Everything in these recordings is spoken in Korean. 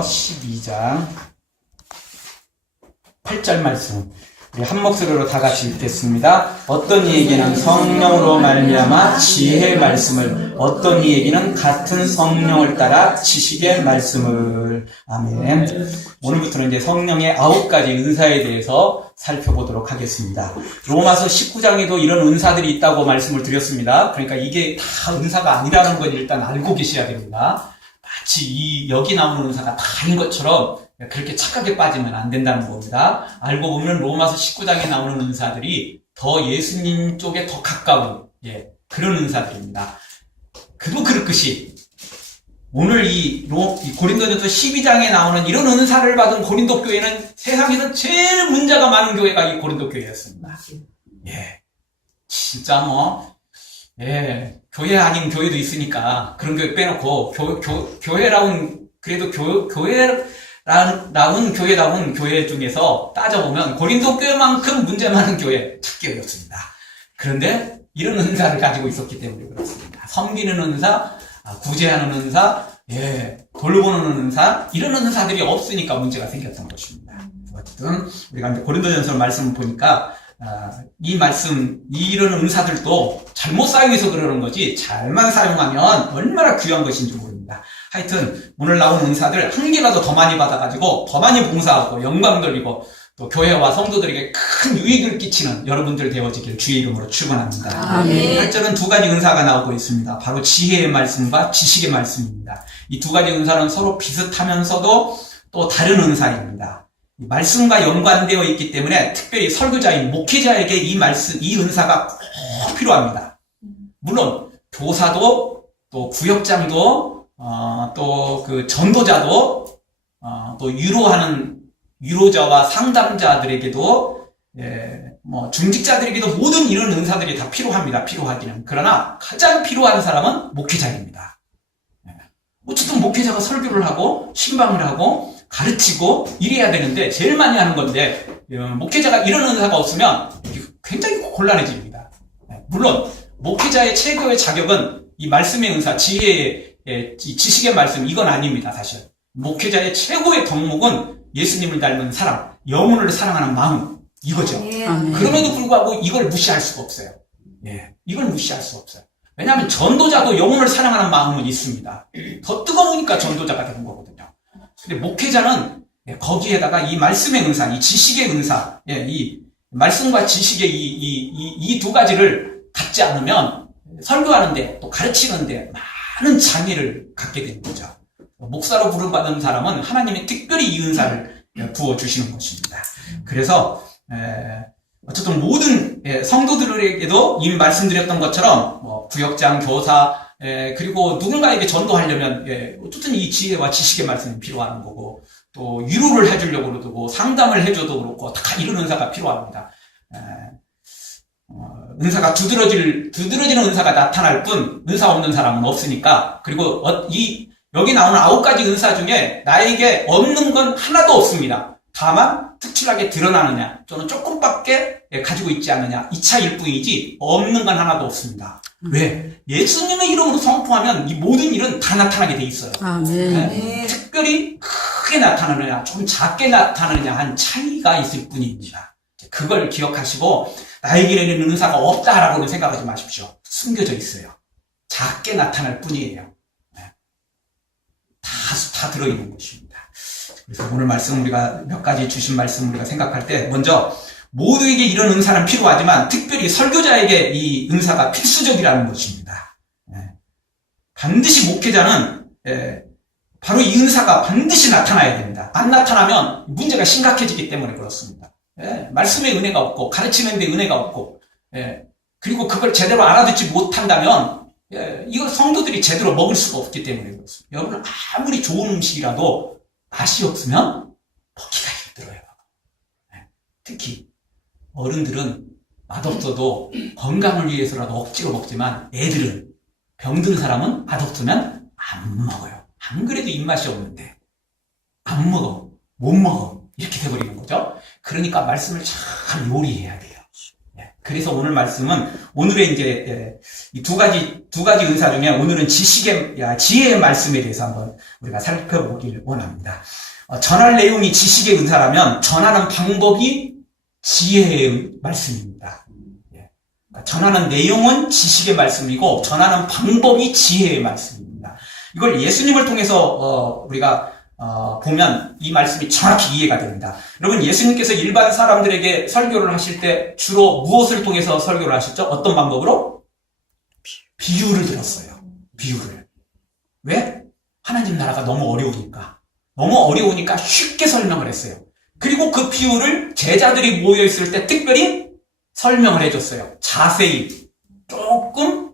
12장 8절 말씀 우리 한 목소리로 다 같이 읽겠습니다. 어떤 이에게는 성령으로 말미암아 지혜의 말씀을, 어떤 이에게는 같은 성령을 따라 지식의 말씀을. 아멘. 오늘부터는 이제 성령의 9가지 은사에 대해서 살펴보도록 하겠습니다. 로마서 19장에도 이런 은사들이 있다고 말씀을 드렸습니다. 그러니까 이게 다 은사가 아니라는 걸 일단 알고 계셔야 됩니다. 마치 여기 나오는 은사가 다인 것처럼 그렇게 착각에 빠지면 안 된다는 겁니다. 알고 보면 로마서 19장에 나오는 은사들이 더 예수님 쪽에 더 가까운 그런 은사들입니다. 그도 그렇듯이 오늘 이 고린도전서 12장에 나오는 이런 은사를 받은 고린도 교회는 세상에서 제일 문제가 많은 교회가 이 고린도 교회였습니다. 진짜 교회 아닌 교회도 있으니까 그런 교회 빼놓고 교회라운 그래도 교회라운 교회 중에서 따져보면 고린도 교회만큼 문제 많은 교회 찾기 어렵습니다. 그런데 이런 은사를 가지고 있었기 때문에 그렇습니다. 섬기는 은사, 구제하는 은사, 돌보는 은사, 이런 은사들이 없으니까 문제가 생겼던 것입니다. 어쨌든 우리가 고린도전서 말씀을 보니까 이런 은사들도 잘못 사용해서 그러는 거지 잘만 사용하면 얼마나 귀한 것인지 모릅니다. 하여튼 오늘 나온 은사들 한 개라도 더 많이 받아가지고 더 많이 봉사하고 영광 돌리고 또 교회와 성도들에게 큰 유익을 끼치는 여러분들 되어지길 주의 이름으로 축원합니다. 8절은 두 가지 은사가 나오고 있습니다. 바로 지혜의 말씀과 지식의 말씀입니다. 이 두 가지 은사는 서로 비슷하면서도 또 다른 은사입니다. 말씀과 연관되어 있기 때문에 특별히 설교자인 목회자에게 이 은사가 꼭 필요합니다. 물론 교사도 또 구역장도 또 그 전도자도 또 유로자와 상담자들에게도 중직자들에게도 모든 이런 은사들이 다 필요합니다. 필요하기는. 그러나 가장 필요한 사람은 목회자입니다. 어쨌든 목회자가 설교를 하고 신방을 하고 가르치고 이래야 되는데 제일 많이 하는 건데 목회자가 이런 은사가 없으면 굉장히 곤란해집니다. 물론 목회자의 최고의 자격은 이 말씀의 은사, 지혜의 지식의 말씀, 이건 아닙니다. 사실 목회자의 최고의 덕목은 예수님을 닮은 사랑, 영혼을 사랑하는 마음, 이거죠. 그럼에도 불구하고 이걸 무시할 수가 없어요. 이걸 무시할 수 없어요. 왜냐하면 전도자도 영혼을 사랑하는 마음은 있습니다. 더 뜨거우니까 전도자가 되는 거거든요. 근데 목회자는 거기에다가 이 말씀의 은사, 이 지식의 은사, 이 말씀과 지식의 이 두 가지를 갖지 않으면 설교하는데 또 가르치는데 많은 장애를 갖게 되는 거죠. 목사로 부름받은 사람은 하나님이 특별히 이 은사를 부어주시는 것입니다. 그래서 어쨌든 모든 성도들에게도 이미 말씀드렸던 것처럼 구역장, 교사, 그리고 누군가에게 전도하려면 어쨌든 이 지혜와 지식의 말씀이 필요한 거고 또 위로를 해주려고 그러고 상담을 해줘도 그렇고 다 이런 은사가 필요합니다. 은사가 두드러지는 은사가 나타날 뿐 은사 없는 사람은 없으니까. 그리고 여기 나오는 9가지 은사 중에 나에게 없는 건 하나도 없습니다. 다만 특출나게 드러나느냐 또는 조금밖에 가지고 있지 않느냐, 이 차이일 뿐이지 없는 건 하나도 없습니다. 왜? 예수님의 이름으로 선포하면 이 모든 일은 다 나타나게 돼 있어요. 특별히 크게 나타나느냐 좀 작게 나타나느냐 한 차이가 있을 뿐입니다. 그걸 기억하시고 나에게는 은사가 없다라고는 생각하지 마십시오. 숨겨져 있어요. 작게 나타날 뿐이에요. 다 들어있는 것입니다. 그래서 오늘 말씀 우리가 몇 가지 주신 말씀 우리가 생각할 때 먼저 모두에게 이런 은사는 필요하지만 특별히 설교자에게 이 은사가 필수적이라는 것입니다. 반드시 목회자는 바로 이 은사가 반드시 나타나야 됩니다. 안 나타나면 문제가 심각해지기 때문에 그렇습니다. 말씀에 은혜가 없고 가르치는 데 은혜가 없고 그리고 그걸 제대로 알아듣지 못한다면 이걸 성도들이 제대로 먹을 수가 없기 때문에 그렇습니다. 여러분 아무리 좋은 음식이라도 맛이 없으면 먹기가 힘들어요. 특히 어른들은 맛없어도 건강을 위해서라도 억지로 먹지만 애들은 병든 사람은 맛없으면 안 먹어요. 안 그래도 입맛이 없는데 안 먹어, 못 먹어 이렇게 돼버리는 거죠. 그러니까 말씀을 잘 요리해야 돼요. 그래서 오늘 말씀은 오늘의 이제 이 두 가지 은사 중에 오늘은 지혜의 말씀에 대해서 한번 우리가 살펴보기를 원합니다. 전할 내용이 지식의 은사라면 전하는 방법이 지혜의 말씀입니다. 전하는 내용은 지식의 말씀이고 전하는 방법이 지혜의 말씀입니다. 이걸 예수님을 통해서 우리가 보면 이 말씀이 정확히 이해가 됩니다. 여러분, 예수님께서 일반 사람들에게 설교를 하실 때 주로 무엇을 통해서 설교를 하셨죠? 어떤 방법으로? 비유를 들었어요. 비유를. 왜? 하나님 나라가 너무 어려우니까. 너무 어려우니까 쉽게 설명을 했어요. 그리고 그 비유를 제자들이 모여있을 때 특별히 설명을 해줬어요. 자세히, 조금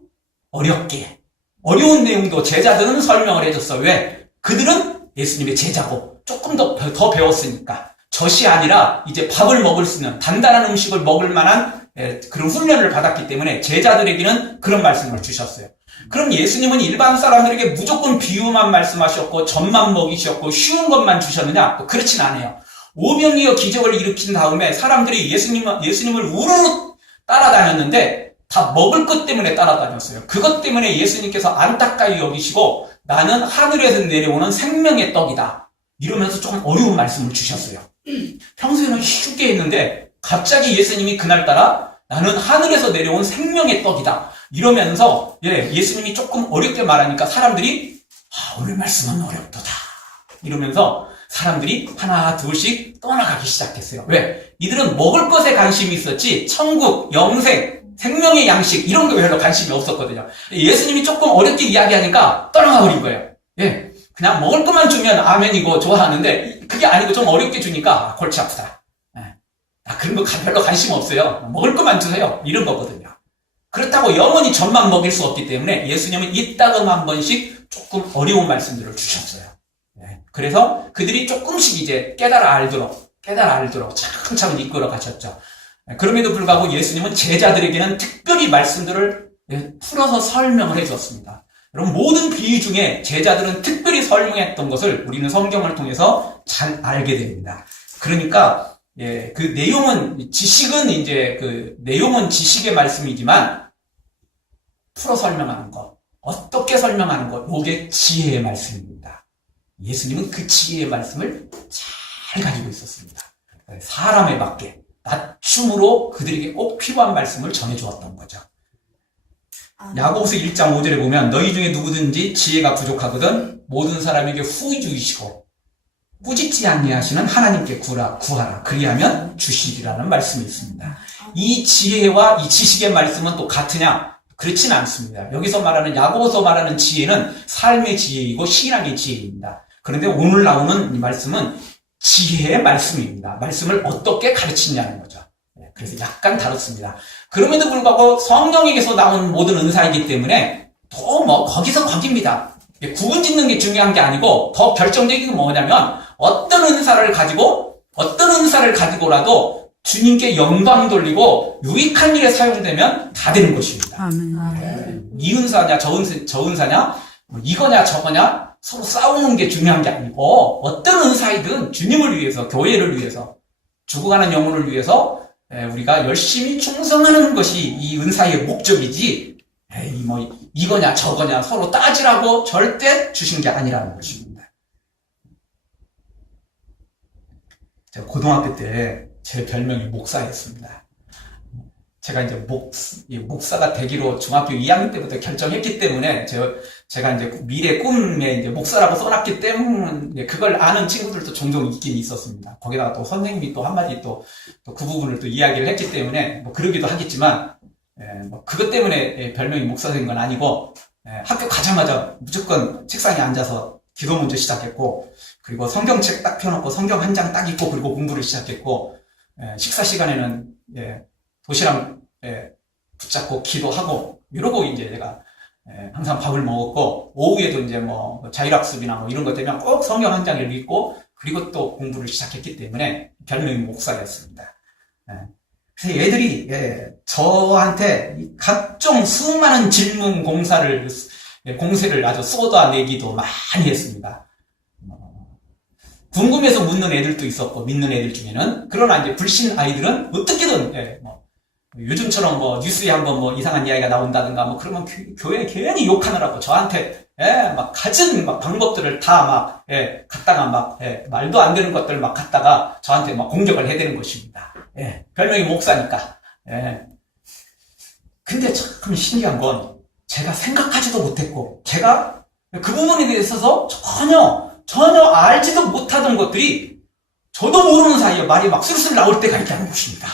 어렵게. 어려운 내용도 제자들은 설명을 해줬어요. 왜? 그들은 예수님의 제자고 조금 더 배웠으니까. 젖이 아니라 이제 밥을 먹을 수 있는 단단한 음식을 먹을 만한 그런 훈련을 받았기 때문에 제자들에게는 그런 말씀을 주셨어요. 그럼 예수님은 일반 사람들에게 무조건 비유만 말씀하셨고 젖만 먹이셨고 쉬운 것만 주셨느냐? 그렇진 않아요. 오병이어 기적을 일으킨 다음에 사람들이 예수님을 우르르 따라다녔는데 다 먹을 것 때문에 따라다녔어요. 그것 때문에 예수님께서 안타까이 여기시고 나는 하늘에서 내려오는 생명의 떡이다. 이러면서 조금 어려운 말씀을 주셨어요. 평소에는 쉽게 했는데 갑자기 예수님이 그날따라 나는 하늘에서 내려온 생명의 떡이다. 이러면서 예수님이 조금 어렵게 말하니까 사람들이 오늘 말씀은 어렵도다. 이러면서 사람들이 하나 둘씩 떠나가기 시작했어요. 왜? 이들은 먹을 것에 관심이 있었지 천국, 영생, 생명의 양식 이런 거 별로 관심이 없었거든요. 예수님이 조금 어렵게 이야기하니까 떠나가 버린 거예요. 그냥 먹을 것만 주면 아멘이고 좋아하는데 그게 아니고 좀 어렵게 주니까 골치 아프다. 그런 거 별로 관심 없어요. 먹을 것만 주세요. 이런 거거든요. 그렇다고 영원히 젖만 먹일 수 없기 때문에 예수님은 이따금 한 번씩 조금 어려운 말씀들을 주셨어요. 그래서 그들이 조금씩 이제 깨달아 알도록 차근차근 이끌어 가셨죠. 그럼에도 불구하고 예수님은 제자들에게는 특별히 말씀들을 풀어서 설명을 해줬습니다. 여러분, 모든 비유 중에 제자들은 특별히 설명했던 것을 우리는 성경을 통해서 잘 알게 됩니다. 그러니까 그 내용은 지식은 이제 그 내용은 지식의 말씀이지만 풀어 설명하는 것, 어떻게 설명하는 것, 이게 지혜의 말씀입니다. 예수님은 그 지혜의 말씀을 잘 가지고 있었습니다. 사람에 맞게 낮춤으로 그들에게 꼭 필요한 말씀을 전해주었던 거죠. 야고보서 1장 5절에 보면 너희 중에 누구든지 지혜가 부족하거든 모든 사람에게 후히 주이시고 꾸짖지 아니하시는 하나님께 구하라 그리하면 주시리라는 말씀이 있습니다. 이 지혜와 이 지식의 말씀은 또 같으냐? 그렇진 않습니다. 여기서 말하는 야고보서 말하는 지혜는 삶의 지혜이고 신앙의 지혜입니다. 그런데 오늘 나오는 이 말씀은 지혜의 말씀입니다. 말씀을 어떻게 가르치냐는 거죠. 그래서 약간 다릅니다. 그럼에도 불구하고 성령에게서 나온 모든 은사이기 때문에 또 거기서 거기입니다. 구분 짓는 게 중요한 게 아니고 더 결정적인 게 뭐냐면 어떤 은사를 가지고라도 주님께 영광 돌리고 유익한 일에 사용되면 다 되는 것입니다. 이 은사냐 저 은사냐 이거냐 저거냐 서로 싸우는 게 중요한 게 아니고 어떤 은사이든 주님을 위해서 교회를 위해서 죽어가는 영혼을 위해서 우리가 열심히 충성하는 것이 이 은사의 목적이지 이거냐 저거냐 서로 따지라고 절대 주신 게 아니라는 것입니다. 제가 고등학교 때 제 별명이 목사였습니다. 제가 이제 목사가 되기로 중학교 2학년 때부터 결정했기 때문에 제가 이제 미래 꿈에 이제 목사라고 써놨기 때문에 그걸 아는 친구들도 종종 있긴 있었습니다. 거기다가 또 선생님이 또 한마디 또 그 부분을 또 이야기를 했기 때문에 그러기도 하겠지만 그것 때문에 별명이 목사 된 건 아니고 학교 가자마자 무조건 책상에 앉아서 기도 먼저 시작했고 그리고 성경책 딱 펴놓고 성경 한 장 딱 읽고 그리고 공부를 시작했고 식사 시간에는 도시락 붙잡고 기도하고 이러고 이제 제가 항상 밥을 먹었고 오후에도 이제 자율학습이나 이런 것 되면 꼭 성경 한 장을 읽고 그리고 또 공부를 시작했기 때문에 별명이 목사였습니다. 그래서 얘들이 저한테 각종 수많은 질문 공세를 아주 쏟아내기도 많이 했습니다. 궁금해서 묻는 애들도 있었고 믿는 애들 중에는 그러나 이제 불신 아이들은 어떻게든 요즘처럼 뭐 뉴스에 한번 뭐 이상한 이야기가 나온다든가 뭐 그러면 교회 괜히 욕하느라고 저한테 막 갖은 막 방법들을 다 막 갖다가 막 말도 안 되는 것들 막 갖다가 저한테 막 공격을 해대는 것입니다. 별명이 목사니까. 근데 참 신기한 건 제가 생각하지도 못했고 제가 그 부분에 대해서 전혀 알지도 못하던 것들이 저도 모르는 사이에 말이 막 술술 나올 때가 있다는 것입니다.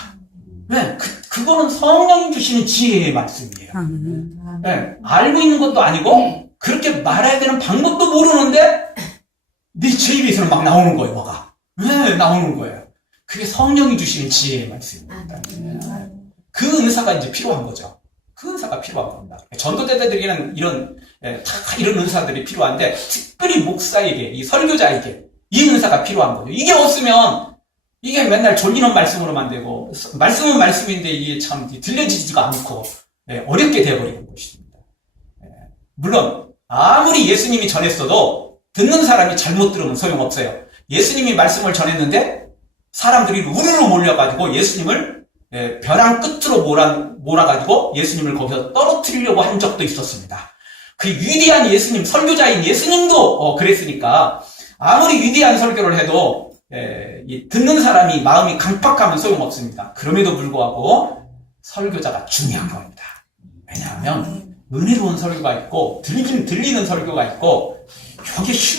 그거는 성령이 주시는 지혜의 말씀이에요. 알고 있는 것도 아니고 그렇게 말해야 되는 방법도 모르는데 제 입에서는 막 나오는 거예요, 뭐가. 나오는 거예요. 그게 성령이 주시는 지혜의 말씀입니다. 그 은사가 이제 필요한 거죠. 그 은사가 필요한 겁니다. 전도대들에게는 다 이런 은사들이 필요한데 특별히 목사에게, 이 설교자에게 이 은사가 필요한 거죠. 이게 없으면 이게 맨날 졸리는 말씀으로만 되고 말씀은 말씀인데 이게 참 들려지지가 않고 어렵게 되어버리는 것입니다. 물론 아무리 예수님이 전했어도 듣는 사람이 잘못 들으면 소용없어요. 예수님이 말씀을 전했는데 사람들이 우르르 몰려가지고 예수님을 벼랑 끝으로 몰아가지고 예수님을 거기서 떨어뜨리려고 한 적도 있었습니다. 그 위대한 예수님, 설교자인 예수님도 그랬으니까 아무리 위대한 설교를 해도 듣는 사람이 마음이 강팍하면 소용없습니다. 그럼에도 불구하고 설교자가 중요한 겁니다. 왜냐하면 은혜로운 설교가 있고 들리는 설교가 있고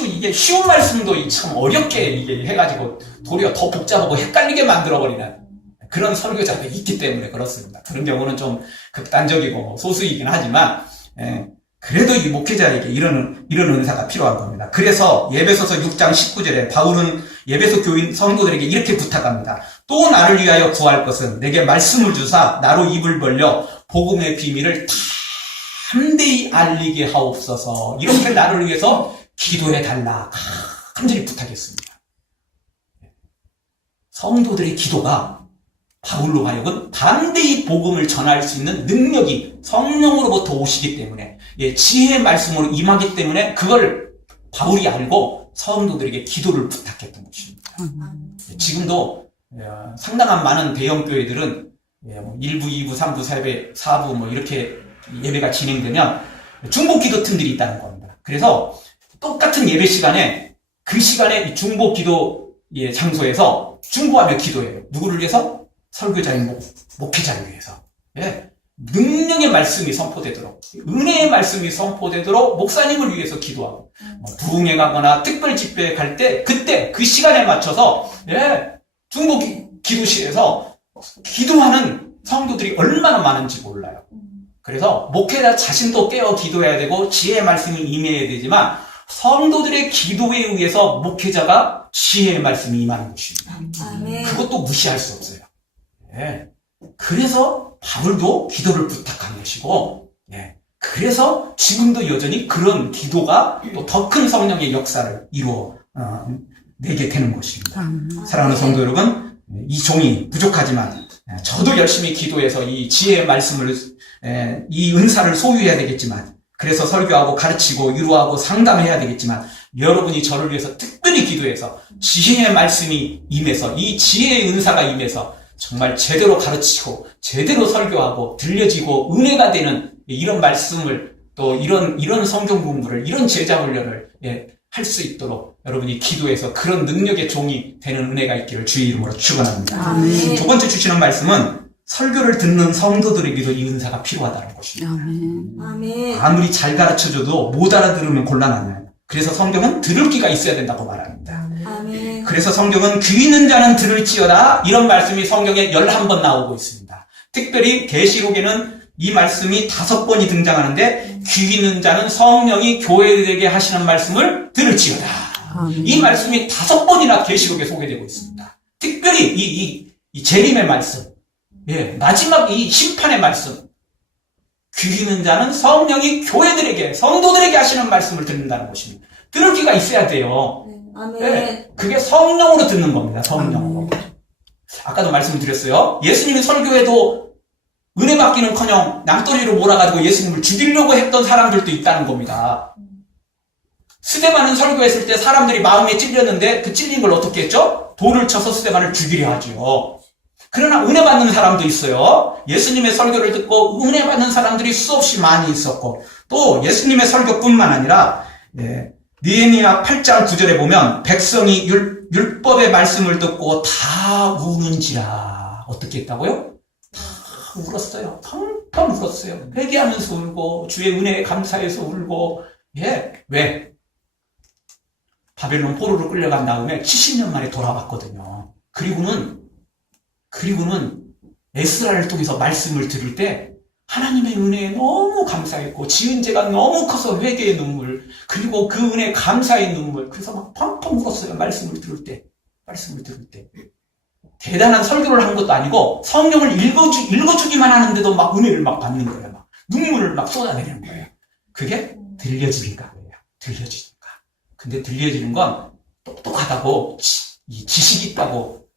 이게 쉬운 말씀도 참 어렵게 이게 해가지고 도리어 더 복잡하고 헷갈리게 만들어버리는 그런 설교자가 있기 때문에 그렇습니다. 그런 경우는 좀 극단적이고 소수이긴 하지만 그래도 이 목회자에게 이런 은사가 필요한 겁니다. 그래서 예배소서 6장 19절에 바울은 예배소 교인 성도들에게 이렇게 부탁합니다. 또 나를 위하여 구할 것은 내게 말씀을 주사 나로 입을 벌려 복음의 비밀을 담대히 알리게 하옵소서. 이렇게 나를 위해서 기도해달라 간절히 부탁했습니다. 성도들의 기도가 바울로 하여금 담대히 복음을 전할 수 있는 능력이 성령으로부터 오시기 때문에 지혜의 말씀으로 임하기 때문에 그걸 바울이 알고 성도들에게 기도를 부탁했던 것입니다. 지금도 상당한 많은 대형 교회들은 1부, 2부, 3부, 4부 뭐 이렇게 예배가 진행되면 중보 기도 틈들이 있다는 겁니다. 그래서 똑같은 예배 시간에 그 시간에 중보 기도 장소에서 중보하며 기도해요. 누구를 위해서? 설교자인 목회자를 위해서. 능력의 말씀이 선포되도록, 은혜의 말씀이 선포되도록 목사님을 위해서 기도하고, 부흥회 가거나 특별 집회에 갈 때, 그때, 그 시간에 맞춰서, 중보 기도실에서 기도하는 성도들이 얼마나 많은지 몰라요. 그래서 목회자 자신도 깨어 기도해야 되고, 지혜의 말씀이 임해야 되지만, 성도들의 기도에 의해서 목회자가 지혜의 말씀이 임하는 것입니다. 그것도 무시할 수 없어요. 그래서 바울도 기도를 부탁한 것이고, 그래서 지금도 여전히 그런 기도가 또 더 큰 성령의 역사를 내게 되는 것입니다. 사랑하는 성도 여러분, 이 종이 부족하지만 저도 열심히 기도해서 이 지혜의 말씀을, 이 은사를 소유해야 되겠지만, 그래서 설교하고 가르치고 유로하고 상담해야 되겠지만, 여러분이 저를 위해서 특별히 기도해서 지혜의 말씀이 임해서, 이 지혜의 은사가 임해서 정말 제대로 가르치고 제대로 설교하고 들려지고 은혜가 되는 이런 말씀을 또 이런 성경 공부를 이런 제자 훈련을 할 수 있도록 여러분이 기도해서 그런 능력의 종이 되는 은혜가 있기를 주의 이름으로 축원합니다. 두 번째 주시는 말씀은 설교를 듣는 성도들에게도 이 은사가 필요하다는 것입니다. 아멘. 아무리 잘 가르쳐줘도 못 알아들으면 곤란하네요. 그래서 성경은 들을 귀가 있어야 된다고 말합니다. 아멘. 그래서 성경은 귀 있는 자는 들을지어다 이런 말씀이 성경에 11번 나오고 있습니다. 특별히 계시록에는 이 말씀이 5번이 등장하는데 귀 있는 자는 성령이 교회들에게 하시는 말씀을 들을지어다. 이 말씀이 5번이나 계시록에 소개되고 있습니다. 특별히 이 재림의 말씀, 마지막 이 심판의 말씀, 귀 있는 자는 성령이 교회들에게, 성도들에게 하시는 말씀을 듣는다는 것입니다. 들을 귀가 있어야 돼요. 아멘. 그게 성령으로 듣는 겁니다. 성령으로. 아까도 말씀드렸어요. 예수님이 설교해도 은혜 받기는커녕 낭떠러지로 몰아가지고 예수님을 죽이려고 했던 사람들도 있다는 겁니다. 스데반은 설교했을 때 사람들이 마음에 찔렸는데 그 찔린 걸 어떻게 했죠? 돌을 쳐서 스데반을 죽이려 하죠. 그러나 은혜 받는 사람도 있어요. 예수님의 설교를 듣고 은혜 받는 사람들이 수없이 많이 있었고, 또 예수님의 설교뿐만 아니라 느헤미야 8장 9절에 보면 백성이 율법의 말씀을 듣고 다 우는지라. 어떻게 했다고요? 다 울었어요. 펑펑 울었어요. 회개하면서 울고 주의 은혜에 감사해서 울고. 왜? 바벨론 포로로 끌려간 다음에 70년 만에 돌아왔거든요. 그리고는 에스라를 통해서 말씀을 들을 때 하나님의 은혜에 너무 감사했고 지은 죄가 너무 커서 회개의 눈물, 그리고 그 은혜에 감사의 눈물, 그래서 막 펑펑 울었어요. 말씀을 들을 때. 대단한 설교를 한 것도 아니고 성경을 읽어주기만 하는데도 막 은혜를 막 받는 거예요. 막 눈물을 막 쏟아내는 거예요. 그게 들려지니까 그래요. 들려지니까. 근데 들려지는 건 똑똑하다고 지식이 있다고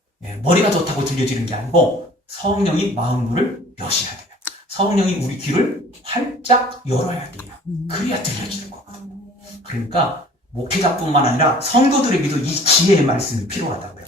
머리가 좋다고 들려지는 게 아니고 성령이 마음문을 여셔야 돼요. 성령이 우리 귀를 활짝 열어야 돼요. 그래야 들려지는 거고. 그러니까 목회자뿐만 아니라 성도들에게도 이 지혜의 말씀이 필요하다고요.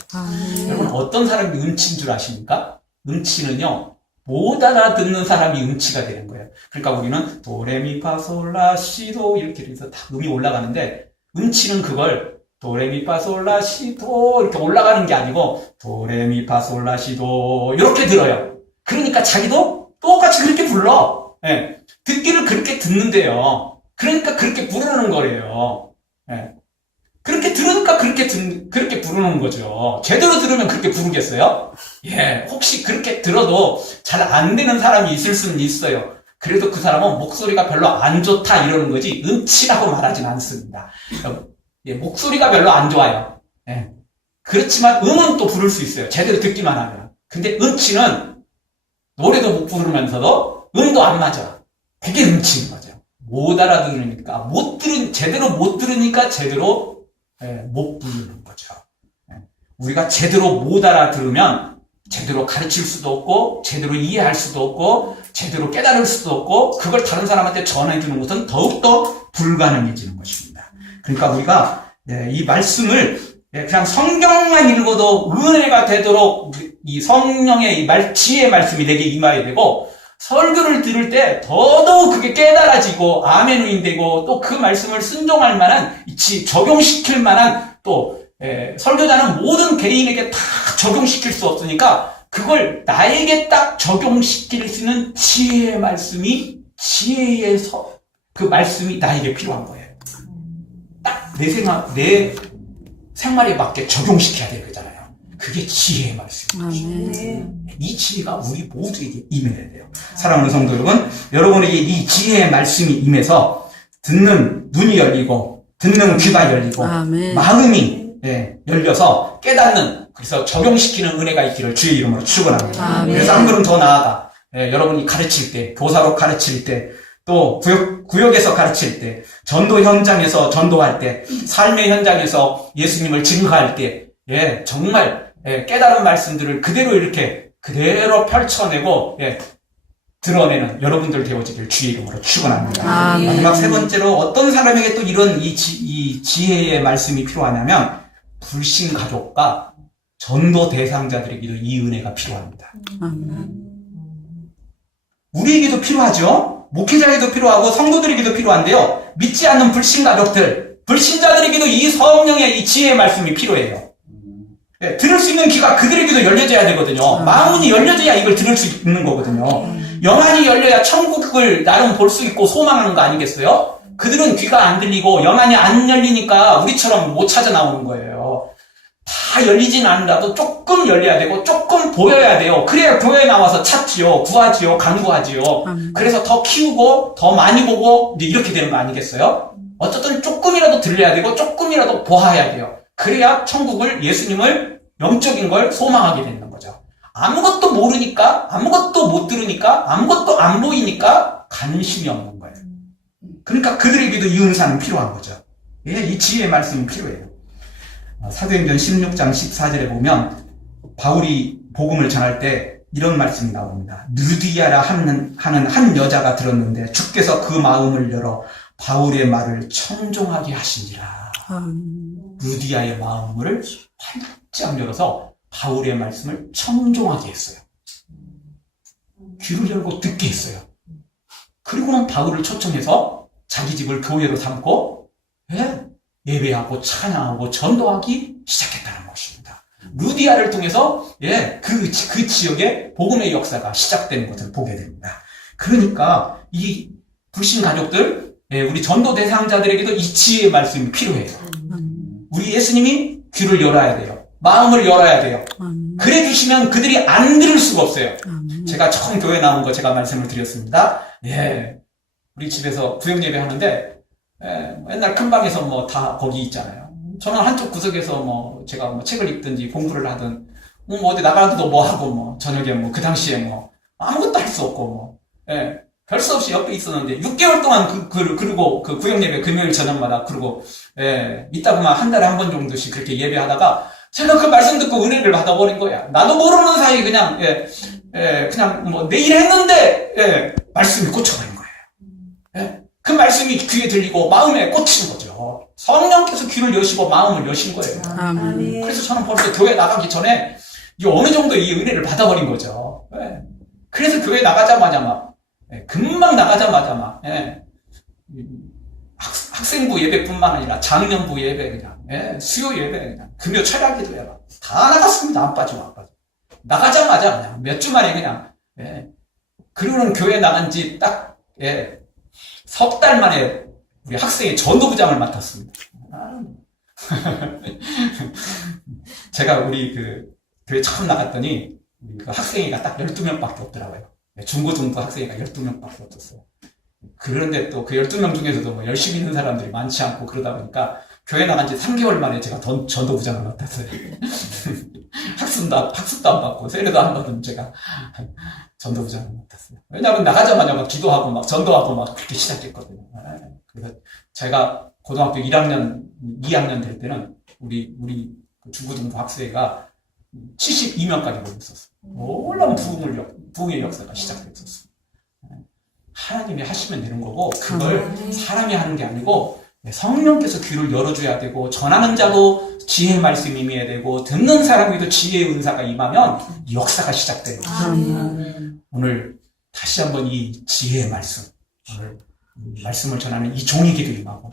여러분, 어떤 사람이 음치인 줄 아십니까? 음치는요, 못 알아듣는 사람이 음치가 되는 거예요. 그러니까 우리는 도레미파솔라시도 이렇게 해서 다 음이 올라가는데, 음치는 그걸 도레미파솔라시도 이렇게 올라가는 게 아니고 도레미파솔라시도 이렇게 들어요. 그러니까 자기도 똑같이 그렇게 불러. 듣기를 그렇게 듣는데요. 그러니까 그렇게 부르는 거래요. 그렇게 들으니까 그렇게 부르는 거죠. 제대로 들으면 그렇게 부르겠어요? 혹시 그렇게 들어도 잘 안 되는 사람이 있을 수는 있어요. 그래도 그 사람은 목소리가 별로 안 좋다 이러는 거지 음치라고 말하진 않습니다. 목소리가 별로 안 좋아요. 그렇지만 음은 또 부를 수 있어요. 제대로 듣기만 하면. 근데 음치는 노래도 못 부르면서도 음도 안 맞아. 그게 음치인 거죠. 못 알아들으니까, 제대로 못 들으니까 제대로 못 부르는 거죠. 우리가 제대로 못 알아들으면 제대로 가르칠 수도 없고, 제대로 이해할 수도 없고, 제대로 깨달을 수도 없고, 그걸 다른 사람한테 전해주는 것은 더욱더 불가능해지는 것입니다. 그러니까 우리가 이 말씀을 그냥 성경만 읽어도 은혜가 되도록 이 성령의 지혜의 말씀이 내게 임하여야 되고, 설교를 들을 때 더더욱 그게 깨달아지고 아멘이 되고 또 그 말씀을 순종할 만한, 적용시킬 만한, 또 설교자는 모든 개인에게 다 적용시킬 수 없으니까 그걸 나에게 딱 적용시킬 수 있는 지혜의 말씀이, 그 말씀이 나에게 필요한 거예요. 딱 내 생활에 맞게 적용시켜야 되는 거잖아요. 그게 지혜의 말씀이에요. 이 지혜가 우리 모두에게 임해야 돼요. 사랑하는 성도 여러분, 여러분에게 이 지혜의 말씀이 임해서 듣는 눈이 열리고, 듣는 귀가 열리고, 마음이 열려서 깨닫는, 그래서 적용시키는 은혜가 있기를 주의 이름으로 축원합니다. 그래서 한 걸음 더 나아가 여러분이 가르칠 때, 교사로 가르칠 때, 또 구역에서 가르칠 때, 전도 현장에서 전도할 때, 삶의 현장에서 예수님을 증거할 때, 정말 깨달은 말씀들을 그대로 펼쳐내고 드러내는 여러분들 되어지길 주의 이름으로 축원합니다. 마지막 세 번째로 어떤 사람에게 또 이런 이 지혜의 말씀이 필요하냐면 불신 가족과 전도 대상자들에게도 이 은혜가 필요합니다. 우리에게도 필요하죠. 목회자에게도 필요하고 성도들에게도 필요한데요. 믿지 않는 불신 가족들, 불신자들에게도 이 성령의 이 지혜의 말씀이 필요해요. 들을 수 있는 귀가 그들에게도 열려져야 되거든요. 마음이 열려져야 이걸 들을 수 있는 거거든요. 영안이 열려야 천국을 나름 볼 수 있고 소망하는 거 아니겠어요? 그들은 귀가 안 들리고 영안이 안 열리니까 우리처럼 못 찾아 나오는 거예요. 다 열리진 않는다도 조금 열려야 되고 조금 보여야 돼요. 그래야 교회에 나와서 찾지요, 구하지요, 간구하지요. 그래서 더 키우고 더 많이 보고 이제 이렇게 되는 거 아니겠어요? 어쨌든 조금이라도 들려야 되고 조금이라도 보아야 돼요. 그래야 천국을, 예수님을, 영적인 걸 소망하게 되는 거죠. 아무것도 모르니까, 아무것도 못 들으니까, 아무것도 안 보이니까 관심이 없는 거예요. 그러니까 그들에게도 이 은사는 필요한 거죠. 이 지혜의 말씀이 필요해요. 사도행전 16장 14절에 보면 바울이 복음을 전할 때 이런 말씀이 나옵니다. 누디아라 하는 한 여자가 들었는데 주께서 그 마음을 열어 바울의 말을 청종하게 하시니라. 루디아의 마음을 활짝 열어서 바울의 말씀을 청종하게 했어요. 귀를 열고 듣게 했어요. 그리고는 바울을 초청해서 자기 집을 교회로 삼고 예배하고 찬양하고 전도하기 시작했다는 것입니다. 루디아를 통해서 그 지역에 복음의 역사가 시작되는 것을 보게 됩니다. 그러니까 이 불신 가족들, 우리 전도 대상자들에게도 이 지혜의 말씀이 필요해요. 우리 예수님이 귀를 열어야 돼요. 마음을 열어야 돼요. 그래 주시면 그들이 안 들을 수가 없어요. 제가 처음 교회 나온 거 제가 말씀을 드렸습니다. 우리 집에서 구역 예배 하는데 옛날 큰 방에서 뭐 다 거기 있잖아요. 저는 한쪽 구석에서 제가 책을 읽든지 공부를 하든 어디 나가도 뭐 하고 저녁에 그 당시에 아무것도 할 수 없고 별 수 없이 옆에 있었는데 6개월 동안 그리고 그 구역 예배 금요일 저녁마다 그리고 이따 보면 한 달에 한 번 정도씩 그렇게 예배하다가 제가 그 말씀 듣고 은혜를 받아버린 거야. 나도 모르는 사이 그냥 그냥 내일 했는데 말씀이 꽂혀버린 거예요. 그 말씀이 귀에 들리고 마음에 꽂힌 거죠. 성령께서 귀를 여시고 마음을 여신 거예요. 아멘. 그래서 저는 벌써 교회 나가기 전에 이 어느 정도 이 은혜를 받아버린 거죠. 그래서 교회 나가자마자 금방 나가자마자 학생부 예배뿐만 아니라 작년부 예배 그냥 수요 예배 그냥 금요 철야기도 예배 다 나갔습니다. 안 빠지고 나가자마자 그냥 몇 주 만에 그냥 그리고는 교회 나간 지 딱 석 달 만에 우리 학생의 전도부장을 맡았습니다. 제가 우리 그 교회 처음 나갔더니 그 학생회가 딱 12명밖에 없더라고요. 중고등부 학생회가 12명밖에 없었어요. 그런데 또 그 12명 중에서도 열심히 있는 사람들이 많지 않고 그러다 보니까 교회 나간 지 3개월 만에 제가 전도부장을 맡았어요. 학습도 안 받고 세례도 안 받은 제가 전도부장을 맡았어요. 왜냐하면 나가자마자 기도하고 전도하고 그렇게 시작했거든요. 그래서 제가 고등학교 1학년, 2학년 될 때는 우리 중고등부 학생회가 72명까지 모였었어요. 놀라운 부흥의 역사가 시작됐었어요. 하나님이 하시면 되는 거고 그걸 사람이 하는 게 아니고 성령께서 귀를 열어줘야 되고 전하는 자도 지혜의 말씀이 임해야 되고 듣는 사람에게도 지혜의 은사가 임하면 역사가 시작돼요. 오늘 다시 한번 이 지혜의 말씀 오늘 말씀을 전하는 이 종이기도 임하고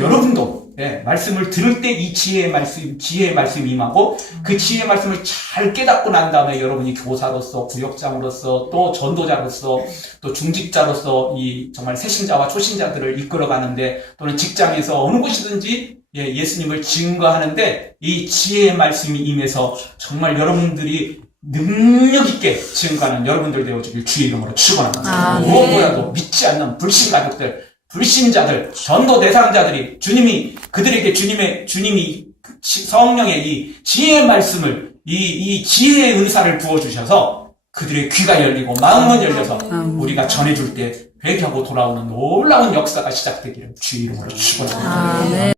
여러분도 말씀을 들을 때 이 지혜의 말씀이 임하고 그 지혜의 말씀을 잘 깨닫고 난 다음에 여러분이 교사로서 구역장으로서 또 전도자로서 또 중직자로서 이 정말 새신자와 초신자들을 이끌어가는데 또는 직장에서 어느 곳이든지 예수님을 증거하는데 이 지혜의 말씀이 임해서 정말 여러분들이 능력 있게 증거하는 여러분들 되어주길 주의 이름으로 축원합니다. 무엇보다도 믿지 않는 불신 가족들, 불신자들, 전도 대상자들이 그들에게 주님이 성령의 이 지혜의 말씀을 이 지혜의 은사를 부어주셔서 그들의 귀가 열리고 마음은 열려서 우리가 전해줄 때 회개하고 돌아오는 놀라운 역사가 시작되기를 주의 이름으로 축원합니다.